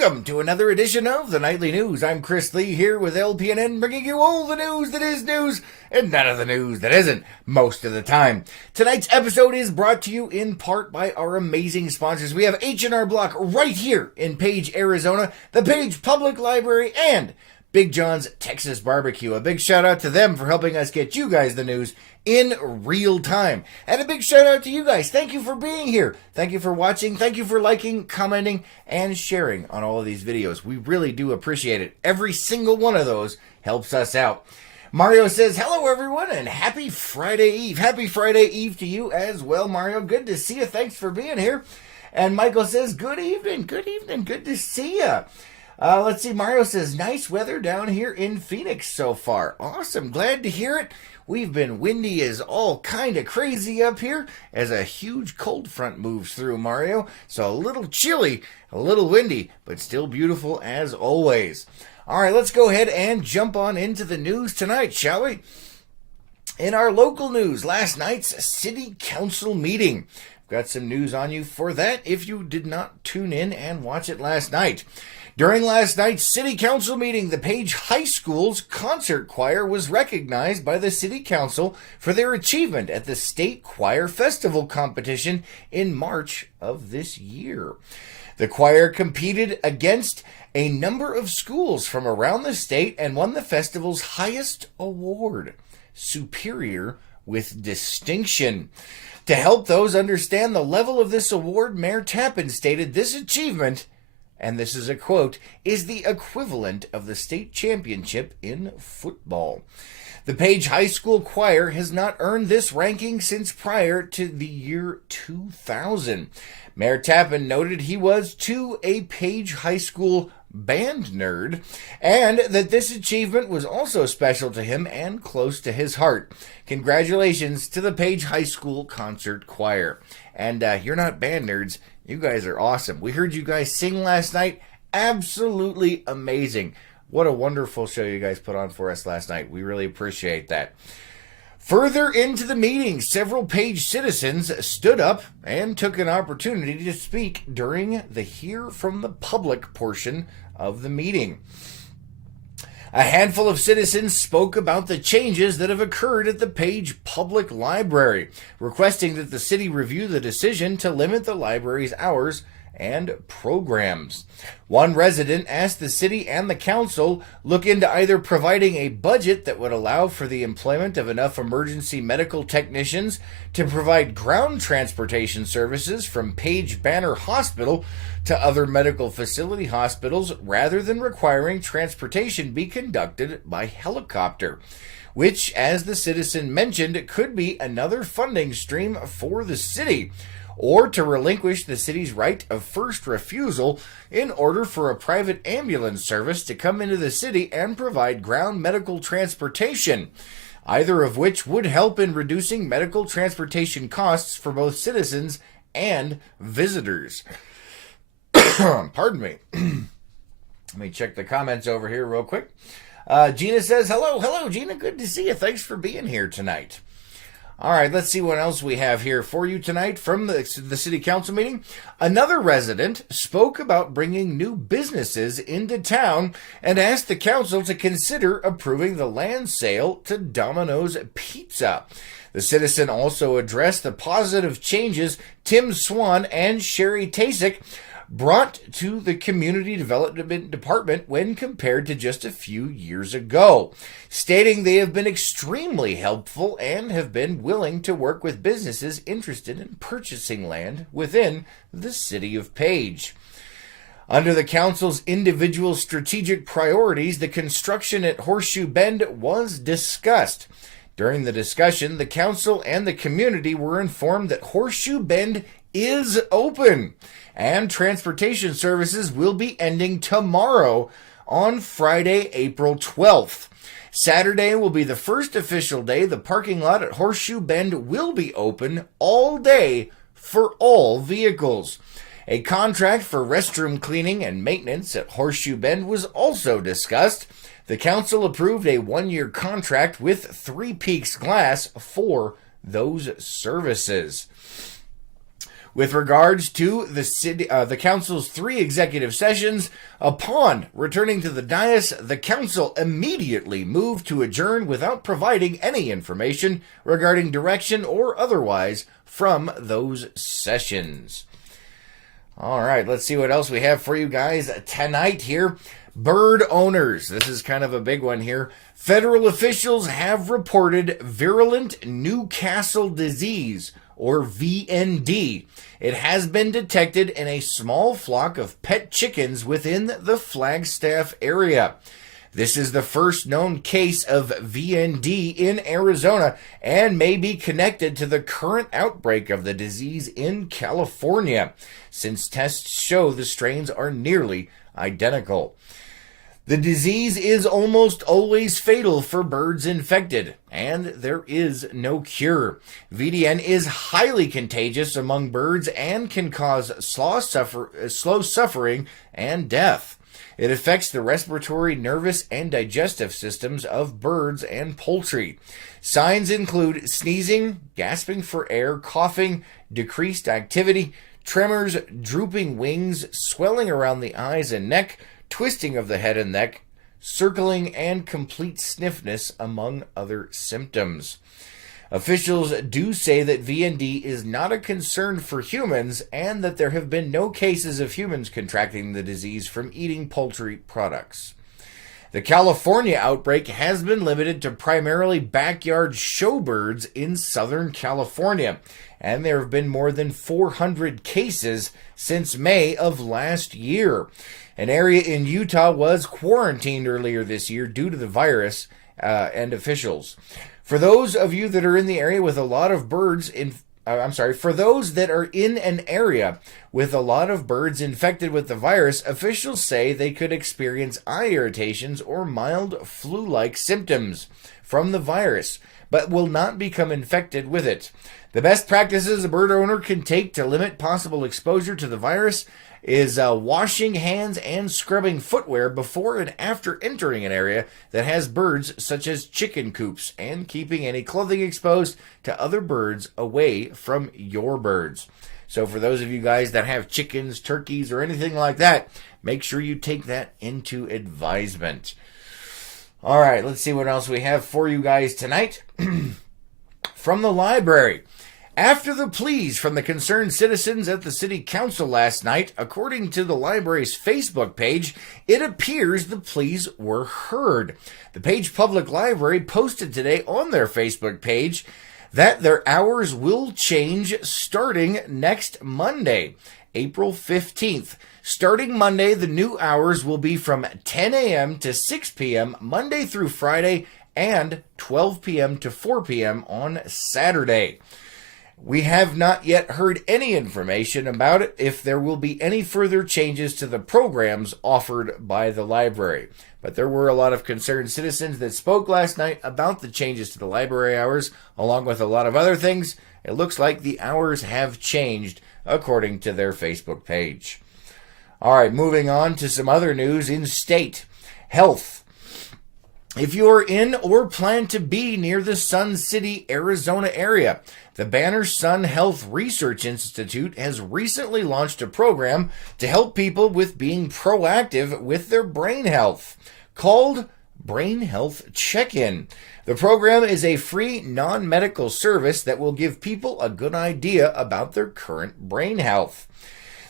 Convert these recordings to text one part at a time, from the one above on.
Welcome to another edition of the Nightly News. I'm Chris Lee here with LPNN, bringing you all the news that is news and none of the news that isn't most of the time. Tonight's episode is brought to you in part by our amazing sponsors. We have H&R Block right here in Page, Arizona, the Page Public Library, and Big John's Texas Barbecue. A big shout out to them for helping us get you guys the news in real time. And a big shout out to you guys. Thank you for being here. Thank you for watching. Thank you for liking, commenting, and sharing on all of these videos. We really do appreciate it. Every single one of those helps us out. Mario says, hello everyone, and happy Friday Eve. Happy Friday Eve to you as well, Mario. Good to see you. Thanks for being here. And Michael says, good evening. Good evening. Good to see you. Let's see. Mario says, nice weather down here in Phoenix so far. Awesome. Glad to hear it. We've been windy as all kind of crazy up here as a huge cold front moves through, Mario. So a little chilly, a little windy, but still beautiful as always. All right, let's go ahead and jump on into the news tonight, shall we? In our local news, last night's city council meeting. Got some news on you for that if you did not tune in and watch it last night. During last night's city council meeting, the Page High School's concert choir was recognized by the city council for their achievement at the State Choir Festival competition in March of this year. The choir competed against a number of schools from around the state and won the festival's highest award, Superior with Distinction. To help those understand the level of this award, Mayor Tappan stated this achievement, and this is a quote, is the equivalent of the state championship in football. The Page High School Choir has not earned this ranking since prior to the year 2000. Mayor Tappan noted he was, too, a Page High School band nerd, and that this achievement was also special to him and close to his heart. Congratulations to the Page High School Concert Choir. And you're not band nerds. You guys are awesome. We heard you guys sing last night. Absolutely amazing. What a wonderful show you guys put on for us last night. We really appreciate that. Further into the meeting, several Page citizens stood up and took an opportunity to speak during the Hear from the Public portion of the meeting. A handful of citizens spoke about the changes that have occurred at the Page Public Library, requesting that the city review the decision to limit the library's hours and programs. One resident asked the city and the council look into either providing a budget that would allow for the employment of enough emergency medical technicians to provide ground transportation services from Page Banner Hospital to other medical facility hospitals rather than requiring transportation be conducted by helicopter, which, as the citizen mentioned, could be another funding stream for the city, or to relinquish the city's right of first refusal in order for a private ambulance service to come into the city and provide ground medical transportation, either of which would help in reducing medical transportation costs for both citizens and visitors. Pardon me. Let me check the comments over here real quick. Gina says, hello, Gina. Good to see you. Thanks for being here tonight. All right, let's see what else we have here for you tonight from the city council meeting. Another resident spoke about bringing new businesses into town and asked the council to consider approving the land sale to Domino's Pizza. The citizen also addressed the positive changes Tim Swan and Sherry Tasic brought to the Community Development Department when compared to just a few years ago, stating they have been extremely helpful and have been willing to work with businesses interested in purchasing land within the city of Page. Under the council's individual strategic priorities, the construction at Horseshoe Bend was discussed. During the discussion, the council and the community were informed that Horseshoe Bend is open, and transportation services will be ending tomorrow on Friday, April 12th. Saturday will be the first official day the parking lot at Horseshoe Bend will be open all day for all vehicles. A contract for restroom cleaning and maintenance at Horseshoe Bend was also discussed. The council approved a 1-year contract with Three Peaks Glass for those services. With regards to the council's 3 executive sessions, upon returning to the dais, the council immediately moved to adjourn without providing any information regarding direction or otherwise from those sessions. All right, let's see what else we have for you guys tonight here. Bird owners. This is kind of a big one here. Federal officials have reported virulent Newcastle disease, or VND. It has been detected in a small flock of pet chickens within the Flagstaff area. This is the first known case of VND in Arizona and may be connected to the current outbreak of the disease in California, since tests show the strains are nearly identical. The disease is almost always fatal for birds infected, and there is no cure. VDN is highly contagious among birds and can cause slow suffering and death. It affects the respiratory, nervous, and digestive systems of birds and poultry. Signs include sneezing, gasping for air, coughing, decreased activity, tremors, drooping wings, swelling around the eyes and neck, twisting of the head and neck, circling, and complete stiffness, among other symptoms. Officials do say that VND is not a concern for humans and that there have been no cases of humans contracting the disease from eating poultry products. The California outbreak has been limited to primarily backyard showbirds in Southern California, and there have been more than 400 cases since May of last year. An area in Utah was quarantined earlier this year due to the virus and officials. For those of you that are in the area with a lot of birds for those that are in an area with a lot of birds infected with the virus, officials say they could experience eye irritations or mild flu-like symptoms from the virus, but will not become infected with it. The best practices a bird owner can take to limit possible exposure to the virus is washing hands and scrubbing footwear before and after entering an area that has birds such as chicken coops, and keeping any clothing exposed to other birds away from your birds. So for those of you guys that have chickens, turkeys, or anything like that, make sure you take that into advisement. All right, let's see what else we have for you guys tonight. From the library. After the pleas from the concerned citizens at the city council last night, according to the library's Facebook page, it appears the pleas were heard. The Page Public Library posted today on their Facebook page that their hours will change starting next Monday, April 15th. Starting Monday, the new hours will be from 10 a.m. to 6 p.m. Monday through Friday, and 12 p.m. to 4 p.m. on Saturday. We have not yet heard any information about it, if there will be any further changes to the programs offered by the library. But there were a lot of concerned citizens that spoke last night about the changes to the library hours, along with a lot of other things. It looks like the hours have changed, according to their Facebook page. All right, moving on to some other news in state health. If you are in or plan to be near the Sun City, Arizona area, the Banner Sun Health Research Institute has recently launched a program to help people with being proactive with their brain health, called Brain Health Check-In. The program is a free, non-medical service that will give people a good idea about their current brain health.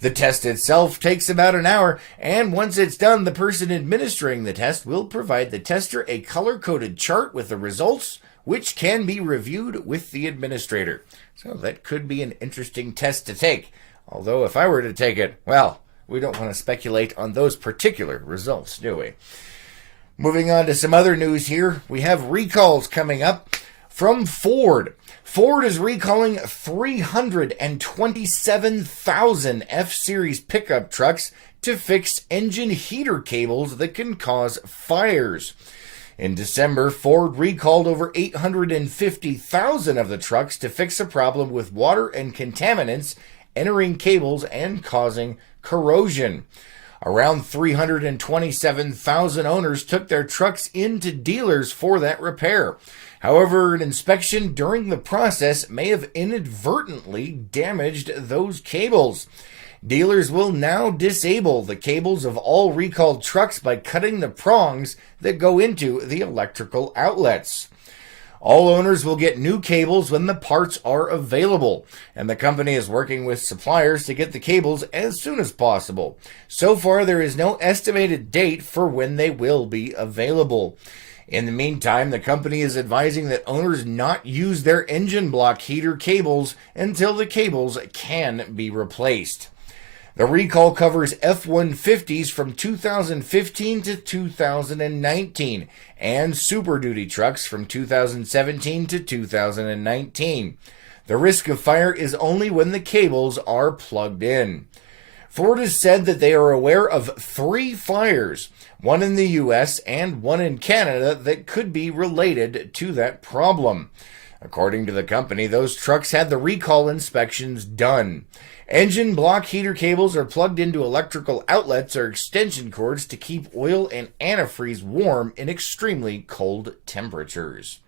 The test itself takes about an hour, and once it's done, the person administering the test will provide the tester a color-coded chart with the results, which can be reviewed with the administrator. So that could be an interesting test to take. Although if I were to take it, well, we don't want to speculate on those particular results, do we? Moving on to some other news here, we have recalls coming up from Ford. Ford is recalling 327,000 F-Series pickup trucks to fix engine heater cables that can cause fires. In December, Ford recalled over 850,000 of the trucks to fix a problem with water and contaminants entering cables and causing corrosion. Around 327,000 owners took their trucks into dealers for that repair. However, an inspection during the process may have inadvertently damaged those cables. Dealers will now disable the cables of all recalled trucks by cutting the prongs that go into the electrical outlets. All owners will get new cables when the parts are available, and the company is working with suppliers to get the cables as soon as possible. So far, there is no estimated date for when they will be available. In the meantime, the company is advising that owners not use their engine block heater cables until the cables can be replaced. The recall covers F-150s from 2015 to 2019 and Super Duty trucks from 2017 to 2019. The risk of fire is only when the cables are plugged in. Ford has said that they are aware of 3 fires, one in the U.S. and one in Canada, that could be related to that problem. According to the company, those trucks had the recall inspections done. Engine block heater cables are plugged into electrical outlets or extension cords to keep oil and antifreeze warm in extremely cold temperatures.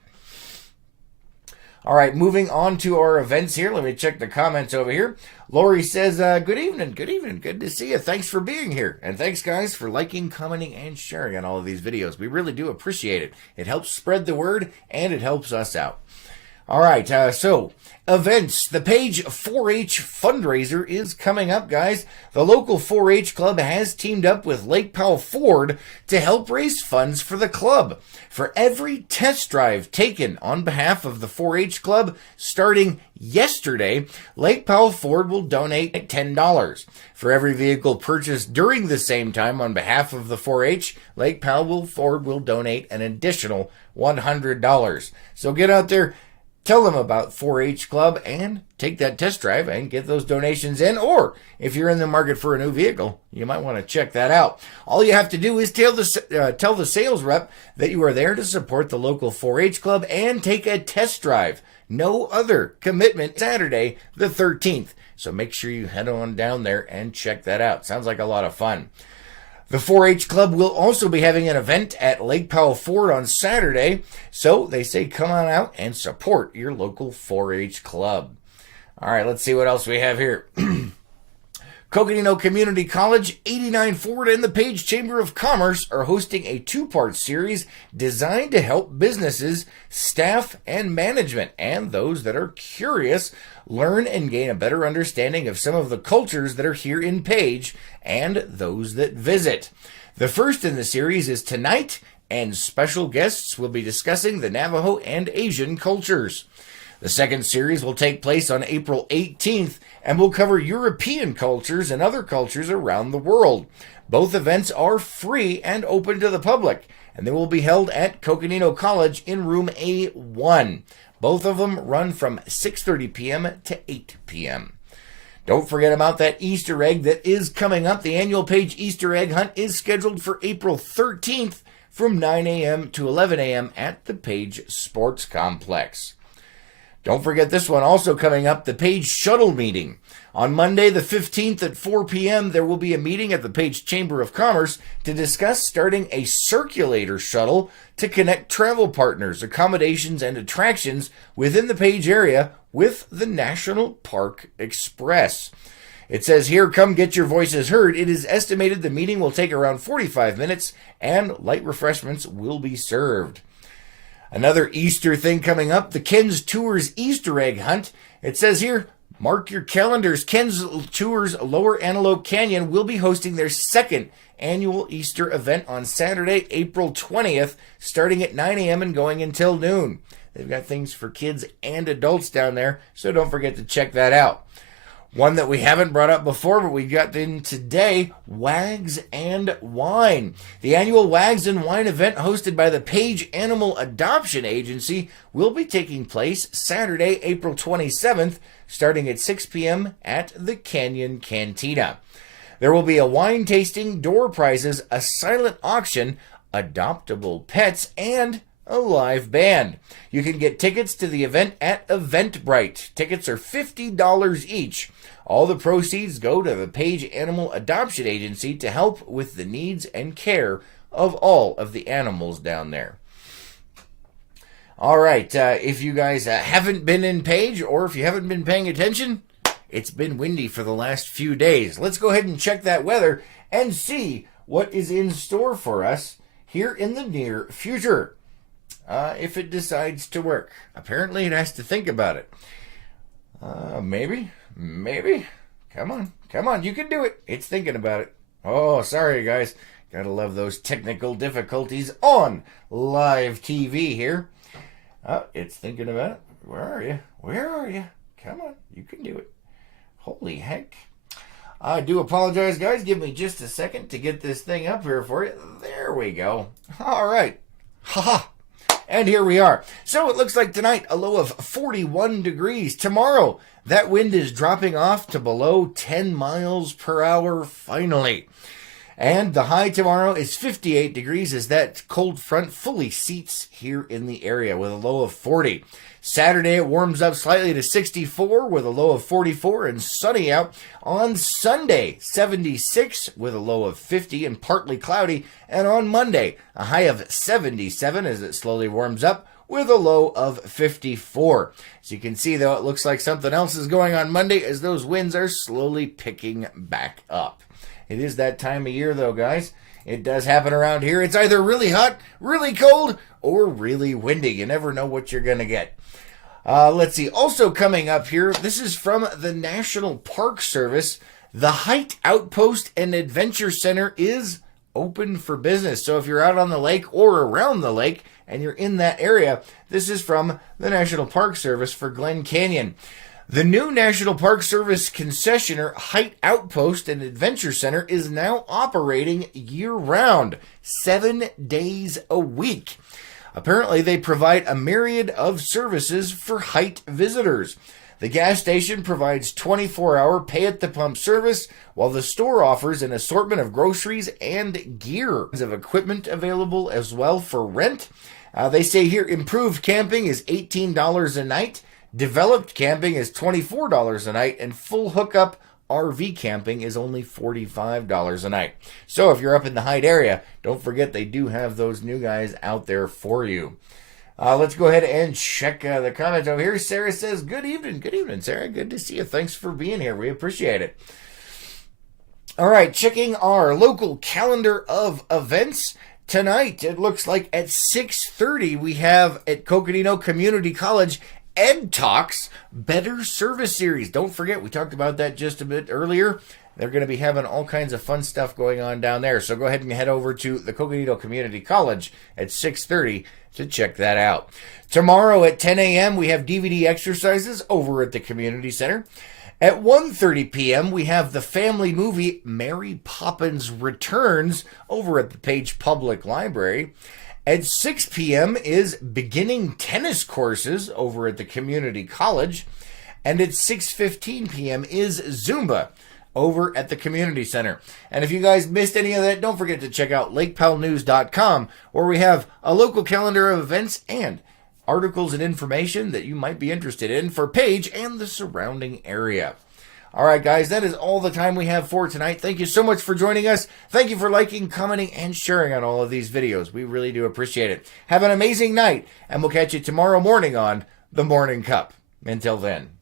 All right, moving on to our events here. Let me check the comments over here. Lori says, good evening. Good to see you. Thanks for being here. And thanks, guys, for liking, commenting, and sharing on all of these videos. We really do appreciate it. It helps spread the word, and it helps us out. All right, so events. The Page 4-H fundraiser is coming up, guys. The local 4-H club has teamed up with Lake Powell Ford to help raise funds for the club. For every test drive taken on behalf of the 4-H club starting yesterday, Lake Powell Ford will donate $10. For every vehicle purchased during the same time on behalf of the 4-H, Lake Powell Ford will donate an additional $100. So get out there, tell them about 4-H Club, and take that test drive and get those donations in. Or if you're in the market for a new vehicle, you might want to check that out. All you have to do is tell the sales rep that you are there to support the local 4-H Club and take a test drive. No other commitment Saturday the 13th. So make sure you head on down there and check that out. Sounds like a lot of fun. The 4-H Club will also be having an event at Lake Powell Ford on Saturday, so they say come on out and support your local 4-H Club. All right, let's see what else we have here. Coconino Community College, 89 Ford, and the Page Chamber of Commerce are hosting a 2-part series designed to help businesses, staff, and management, and those that are curious, learn and gain a better understanding of some of the cultures that are here in Page and those that visit. The first in the series is tonight, and special guests will be discussing the Navajo and Asian cultures. The second series will take place on April 18th and will cover European cultures and other cultures around the world. Both events are free and open to the public, and they will be held at Coconino College in room A1. Both of them run from 6:30 p.m. to 8 p.m. Don't forget about that Easter egg that is coming up. The annual Page Easter egg hunt is scheduled for April 13th from 9 a.m. to 11 a.m. at the Page Sports Complex. Don't forget this one also coming up, the Page Shuttle Meeting. On Monday the 15th at 4 p.m., there will be a meeting at the Page Chamber of Commerce to discuss starting a circulator shuttle to connect travel partners, accommodations, and attractions within the Page area with the National Park Express. It says here, come get your voices heard. It is estimated the meeting will take around 45 minutes and light refreshments will be served. Another Easter thing coming up, the Ken's Tours Easter egg hunt. It says here, mark your calendars. Ken's Tours Lower Antelope Canyon will be hosting their second annual Easter event on Saturday, April 20th, starting at 9 a.m. and going until noon. They've got things for kids and adults down there, so don't forget to check that out. One that we haven't brought up before, but we got in today, Wags and Wine. The annual Wags and Wine event hosted by the Page Animal Adoption Agency will be taking place Saturday, April 27th, starting at 6 p.m. at the Canyon Cantina. There will be a wine tasting, door prizes, a silent auction, adoptable pets, and a live band. You can get tickets to the event at Eventbrite. Tickets are $50 each. All the proceeds go to the Page Animal Adoption Agency to help with the needs and care of all of the animals down there. All right, if you guys haven't been in Page, or if you haven't been paying attention, it's been windy for the last few days. Let's go ahead and check that weather and see what is in store for us here in the near future. If it decides to work. Apparently it has to think about it. Maybe. Come on, you can do it. It's thinking about it. Oh, sorry guys. Gotta love those technical difficulties on live TV here. It's thinking about it. Where are you? Come on, you can do it. Holy heck. I do apologize, guys. Give me just a second to get this thing up here for you. There we go. All right. Ha-ha. And here we are. So it looks like tonight a low of 41 degrees. Tomorrow, that wind is dropping off to below 10 miles per hour finally. And the high tomorrow is 58 degrees as that cold front fully seats here in the area with a low of 40. Saturday, it warms up slightly to 64 with a low of 44 and sunny out. On Sunday, 76 with a low of 50 and partly cloudy. And on Monday, a high of 77 as it slowly warms up with a low of 54. As you can see, though, it looks like something else is going on Monday as those winds are slowly picking back up. It is that time of year, though, guys. It does happen around here. It's either really hot, really cold, or really windy. You never know what you're going to get. Let's see. Also coming up here, this is from the National Park Service. The Height Outpost and Adventure Center is open for business. So if you're out on the lake or around the lake and you're in that area, this is from the National Park Service for Glen Canyon. The new National Park Service concessionaire Height Outpost and Adventure Center is now operating year-round, 7 days a week. Apparently, they provide a myriad of services for Height visitors. The gas station provides 24-hour pay-at-the-pump service, while the store offers an assortment of groceries and gear. Of equipment available as well for rent. They say here improved camping is $18 a night. Developed camping is $24 a night, and full hookup RV camping is only $45 a night. So if you're up in the Height area, don't forget they do have those new guys out there for you. Let's go ahead and check the comments over here. Sarah says, good evening. Good evening, Sarah. Good to see you. Thanks for being here. We appreciate it. All right, checking our local calendar of events. Tonight, it looks like at 6:30, we have at Coconino Community College Ed Talks Better Service Series. Don't forget, we talked about that just a bit earlier. They're going to be having all kinds of fun stuff going on down there. So go ahead and head over to the Coconino Community College at 6:30 to check that out. Tomorrow at 10 a.m., we have DVD exercises over at the Community Center. At 1:30 p.m., we have the family movie Mary Poppins Returns over at the Page Public Library. At 6 p.m. is beginning tennis courses over at the Community College. And at 6:15 p.m. is Zumba over at the Community Center. And if you guys missed any of that, don't forget to check out lakepowellnews.com, where we have a local calendar of events and articles and information that you might be interested in for Page and the surrounding area. All right, guys, that is all the time we have for tonight. Thank you so much for joining us. Thank you for liking, commenting, and sharing on all of these videos. We really do appreciate it. Have an amazing night, and we'll catch you tomorrow morning on The Morning Cup. Until then.